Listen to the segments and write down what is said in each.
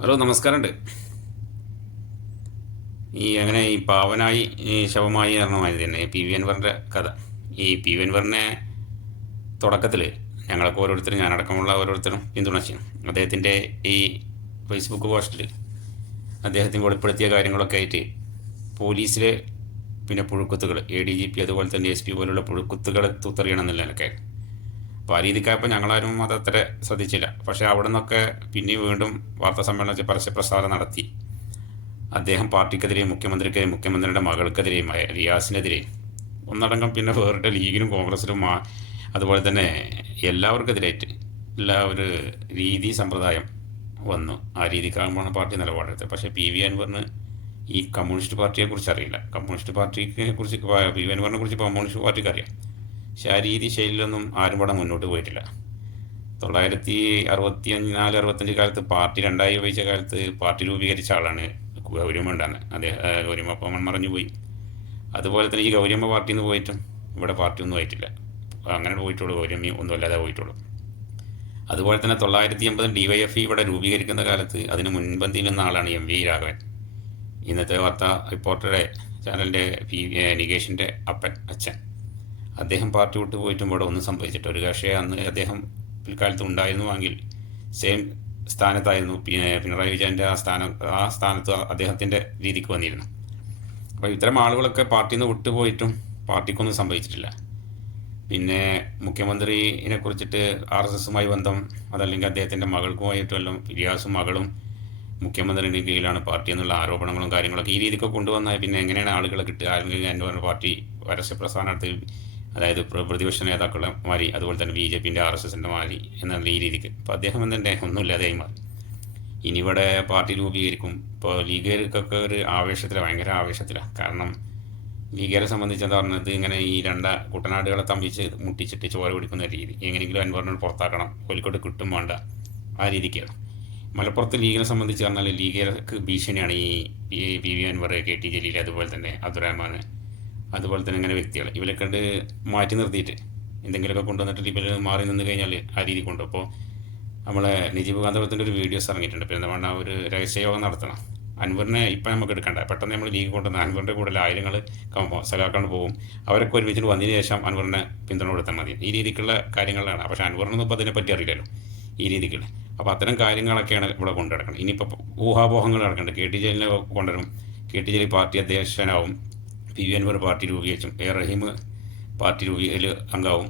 Hello നമസ്കാരമുണ്ട്. ഈ അങ്ങനെ ഈ പാവനായി ശവമായി പറഞ്ഞമാതിരി തന്നെ പി വി അൻവറിന്റെ കഥ. ഈ പി വി അൻവറിനെ തുടക്കത്തിൽ ഞങ്ങളൊക്കെ ഓരോരുത്തരും ഞാനടക്കമുള്ള ഓരോരുത്തരും പിന്തുണച്ചു അദ്ദേഹത്തിന്റെ ഈ ഫേസ്ബുക്ക് പോസ്റ്റിൽ അദ്ദേഹത്തിന് വെളിപ്പെടുത്തിയ കാര്യങ്ങളൊക്കെ ആയിട്ട് പോലീസിലെ പിന്നെ പുഴുക്കുത്തുകൾ എ ഡി ജി പി അതുപോലെ തന്നെ എസ് പി പോലുള്ള പുഴുക്കുത്തുകൾ തുത്തറിയണം എന്നുള്ളതൊക്കെ അപ്പോൾ ആ രീതിക്കായപ്പോൾ ഞങ്ങളാരും അത് അത്ര ശ്രദ്ധിച്ചില്ല. പക്ഷേ അവിടെ നിന്നൊക്കെ പിന്നെ വീണ്ടും വാർത്താ സമ്മേളനം വെച്ച് പരസ്യപ്രസാരം നടത്തി. അദ്ദേഹം പാർട്ടിക്കെതിരെയും മുഖ്യമന്ത്രിക്കെതിരെയും മുഖ്യമന്ത്രിയുടെ മകൾക്കെതിരെയും റിയാസിനെതിരെയും ഒന്നടങ്കം പിന്നെ വേറിട്ട ലീഗിനും കോൺഗ്രസിനും ആ- അതുപോലെ തന്നെ എല്ലാവർക്കെതിരായിട്ട് എല്ലാ ഒരു രീതി സമ്പ്രദായം വന്നു. ആ രീതിക്കാകുമ്പോഴാണ് പാർട്ടി നിലപാടെടുത്തത്. പക്ഷേ പി വി അൻവറിന് ഈ കമ്മ്യൂണിസ്റ്റ് പാർട്ടിയെക്കുറിച്ച് അറിയില്ല. കമ്മ്യൂണിസ്റ്റ് പാർട്ടിയെ കുറിച്ച് പി വി അൻവറിനെ കുറിച്ച് കമ്മ്യൂണിസ്റ്റ് പാർട്ടിക്ക് അറിയാം. ആ ശൈലിയിലൊന്നും ആരും ഇവിടെ മുന്നോട്ട് പോയിട്ടില്ല. തൊള്ളായിരത്തി അറുപത്തി നാല് അറുപത്തഞ്ച് കാലത്ത് പാർട്ടി രണ്ടായി വഹിച്ച കാലത്ത് പാർട്ടി രൂപീകരിച്ച ആളാണ് ഗൗരിയമ്മ ഉണ്ടാകുന്നത് അദ്ദേഹം ഗൗരിയമ്മ അപ്പം പോയി. അതുപോലെ തന്നെ ഈ ഗൗരിയമ്മ പാർട്ടിയിൽ നിന്ന് പോയിട്ടും ഇവിടെ പാർട്ടി ഒന്നും ആയിട്ടില്ല. അങ്ങനെ പോയിട്ടുള്ളൂ ഗൗരിയമ്മയും ഒന്നും അല്ലാതെ പോയിട്ടുള്ളൂ. അതുപോലെ തന്നെ തൊള്ളായിരത്തി എൺപത് ഡി വൈ എഫ് ഇവിടെ രൂപീകരിക്കുന്ന കാലത്ത് അതിന് മുൻപന്തിയിൽ നിന്ന ആളാണ് എം വി രാഘവൻ. ഇന്നത്തെ വാർത്താ റിപ്പോർട്ടറുടെ ചാനലിന്റെ പി നികേഷിന്റെ അപ്പൻ അച്ഛൻ. അദ്ദേഹം പാർട്ടി വിട്ടു പോയിട്ടും ഇവിടെ ഒന്നും സംഭവിച്ചിട്ട് ഒരു പക്ഷേ അന്ന് അദ്ദേഹം പിൽക്കാലത്ത് ഉണ്ടായിരുന്നുവെങ്കിൽ സെയിം സ്ഥാനത്തായിരുന്നു പിണറായി വിജയന്റെ ആ സ്ഥാനം ആ സ്ഥാനത്ത് അദ്ദേഹത്തിന്റെ രീതിക്ക് വന്നിരുന്നു അപ്പോൾ ഇത്തരം ആളുകളൊക്കെ പാർട്ടിയിൽ നിന്ന് വിട്ടുപോയിട്ടും പാർട്ടിക്കൊന്നും സംഭവിച്ചിട്ടില്ല. പിന്നെ മുഖ്യമന്ത്രിനെ കുറിച്ചിട്ട് ആർ എസ് എസുമായി ബന്ധം അതല്ലെങ്കിൽ അദ്ദേഹത്തിന്റെ മകൾക്കുമായിട്ട് വല്ലതും ഫിരിയാസും മകളും മുഖ്യമന്ത്രിയുടെ കീഴിലാണ് പാർട്ടി എന്നുള്ള ആരോപണങ്ങളും കാര്യങ്ങളൊക്കെ ഈ രീതിക്ക് കൊണ്ടുവന്നാൽ പിന്നെ എങ്ങനെയാണ് ആളുകളെ കിട്ടുക? അല്ലെങ്കിൽ എന്റെ പാർട്ടി പരസ്യ അതായത് പ്ര- പ്രതിപക്ഷ നേതാക്കളുടെ മാറി അതുപോലെ തന്നെ ബി ജെ പിന്റെ ആർ എസ് എസിന്റെ മാറി എന്നുള്ള ഈ രീതിക്ക്. അപ്പോൾ അദ്ദേഹം എന്തിന്റെ ഒന്നുമില്ലാതെയായി മാറി. ഇനി ഇവിടെ പാർട്ടി രൂപീകരിക്കും. ഇപ്പോൾ ലീഗുകാർക്കൊക്കെ ഒരു ആവേശത്തിലാണ് ഭയങ്കര ആവേശത്തിലാണ് കാരണം ലീഗുകാരെ സംബന്ധിച്ച് എന്താ പറഞ്ഞത്? ഇങ്ങനെ ഈ രണ്ട കുട്ടനാടുകളെ തമ്പിച്ച് മുട്ടിച്ചിട്ട് ചോര പിടിക്കുന്ന രീതി. എങ്ങനെയെങ്കിലും അൻവറിനോട് പുറത്താക്കണം. കോഴിക്കോട് കിട്ടും വേണ്ട. ആ രീതിക്കാണ്. മലപ്പുറത്ത് ലീഗിനെ സംബന്ധിച്ച് പറഞ്ഞാൽ ലീഗുകാർക്ക് ഭീഷണിയാണ് ഈ P V Anwar K T Jaleel അതുപോലെ തന്നെ അബ്ദുറഹ്മാൻ അതുപോലെ തന്നെ വ്യക്തികൾ. ഇവരെ കണ്ട് മാറ്റി നിർത്തിയിട്ട് എന്തെങ്കിലുമൊക്കെ കൊണ്ടുവന്നിട്ട് ഇവർ മാറി നിന്ന് കഴിഞ്ഞാൽ ആ രീതി കൊണ്ടു അപ്പോൾ നമ്മളെ നിജീബ് കാന്തപുരത്തിന്റെ ഒരു വീഡിയോസ് ഇറങ്ങിയിട്ടുണ്ട്. പറഞ്ഞാൽ ഒരു രഹസ്യയോഗം നടത്തണം. അൻവറിനെ ഇപ്പം നമുക്ക് എടുക്കണ്ട. പെട്ടെന്ന് നമ്മൾ ലീഗ് കൊണ്ടുവന്ന അൻവറിന്റെ കൂടെ ആയിരങ്ങൾ സ്ഥലമാക്കാണ്ട് പോകും അവരൊക്കെ ഒരുമിച്ചിട്ട് വന്നതിന് ശേഷം അൻവറിനെ പിന്തുണ കൊടുത്താൽ മതി. ഈ രീതിക്കുള്ള കാര്യങ്ങളാണ് പക്ഷേ അൻവറിനൊന്നും ഇപ്പോൾ അതിനെപ്പറ്റി അറിയില്ലല്ലോ ഈ രീതിക്കുള്ള. അപ്പോൾ അത്തരം കാര്യങ്ങളൊക്കെയാണ് ഇവിടെ കൊണ്ടു നടക്കുന്നത് ഇനിയിപ്പോൾ ഊഹാപോഹങ്ങൾ നടക്കുന്നുണ്ട്. കെ ടി ജലിനെ കൊണ്ടുവരും. കെ ടി ജലി പാർട്ടി അധ്യക്ഷനാവും. പി വി അൻവർ പാർട്ടി രൂപീകരിച്ചും എ റഹീം പാർട്ടി രൂപീകരിൽ അംഗവും.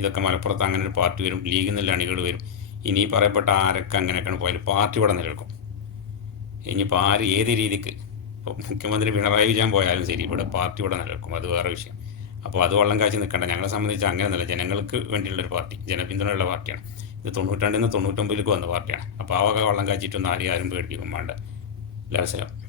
ഇതൊക്കെ മലപ്പുറത്ത് അങ്ങനെ ഒരു പാർട്ടി വരും ലീഗിൽ നിന്നുള്ള അണികൾ വരും. ഇനി പറയപ്പെട്ട ആരൊക്കെ അങ്ങനെയൊക്കെയാണ് പോയാലും പാർട്ടി ഇവിടെ നിലനിൽക്കും. ഇനിയിപ്പോൾ ആര് ഏത് രീതിക്ക്? ഇപ്പോൾ മുഖ്യമന്ത്രി പിണറായി വിജയൻ പോയാലും ശരി ഇവിടെ പാർട്ടി ഇവിടെ നിലനിൽക്കും. അത് വേറെ വിഷയം. അപ്പോൾ അത് വള്ളം കാച്ചി നിൽക്കണ്ട. ഞങ്ങളെ സംബന്ധിച്ച് അങ്ങനെയൊന്നുമില്ല. ജനങ്ങൾക്ക് വേണ്ടിയുള്ളൊരു പാർട്ടി ജനപിന്തുണയുള്ള പാർട്ടിയാണ്. ഇത് തൊണ്ണൂറ്റാണ്ടിൽ നിന്ന് തൊണ്ണൂറ്റൊമ്പതിലേക്ക് വന്ന പാർട്ടിയാണ്. അപ്പോൾ ആ വക വള്ളം കാച്ചിട്ടൊന്നും ആരെയും ആരും പേടിപ്പിക്കും വേണ്ട. ലാസലം